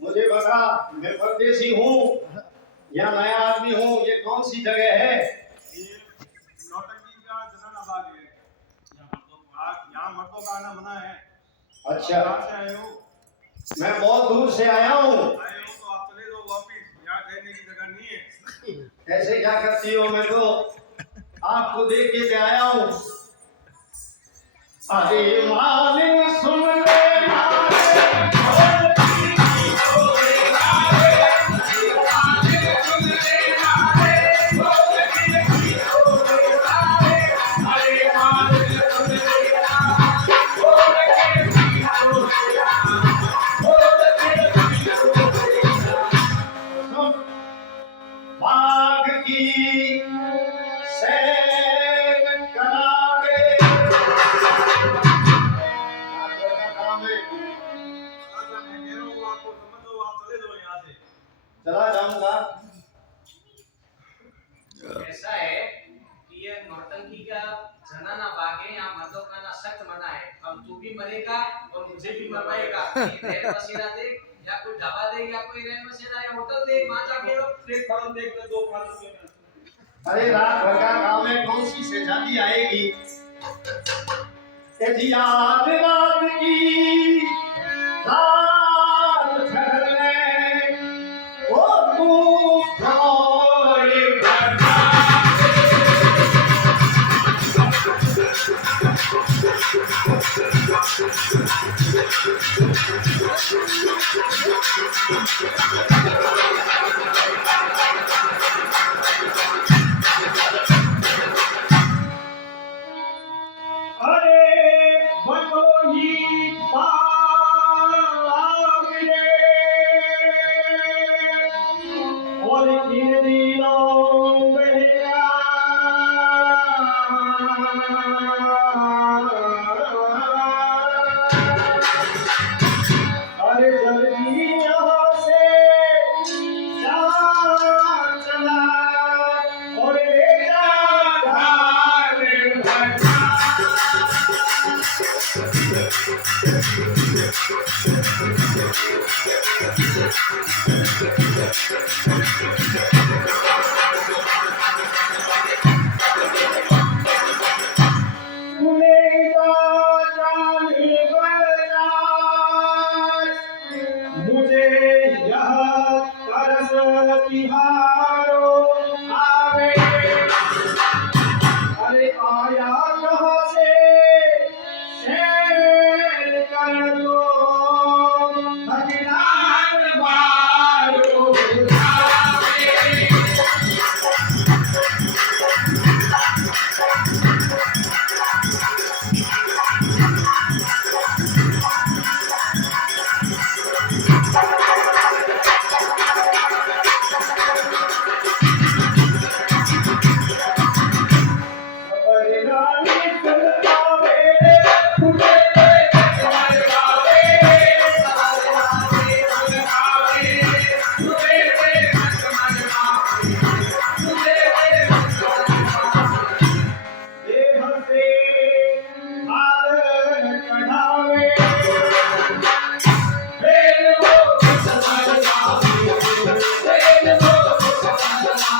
मुझे बता, मैं परदेसी हूँ या नया आदमी हूँ। ये कौन सी जगह है? ये नौटंकी का जनाना बाग है। यहाँ मर्दों का आना मना है। अच्छा, कहाँ से आए हो? मैं बहुत दूर से आया हूँ। आए हो तो आप चले जाओ वापिस, यहाँ ठहरने की जगह नहीं है। ऐसे क्या करती हो? मैं तो आपको देख के आया हूँ। अरे मालिक सुन ले बाग की सैर करावे। चला जाऊंगा। ऐसा है कि ये नौटंकी का जनाना बाग है, यहाँ मर्दों का आना सख्त मना है। अब तू भी मरेगा और मुझे भी मरवाएगा। रहन बसेरा देख, या कोई ढाबा देख, या कोई रहन बसेरा या होटल देख, वहाँ जाके प्लेटफॉर्म देख ले 2-5 रुपए में। अरे रात भर का काम है, कौन सी सेजादी आएगी? जी आज रात की रात ठहरने ओ तू थोड़ी भटका।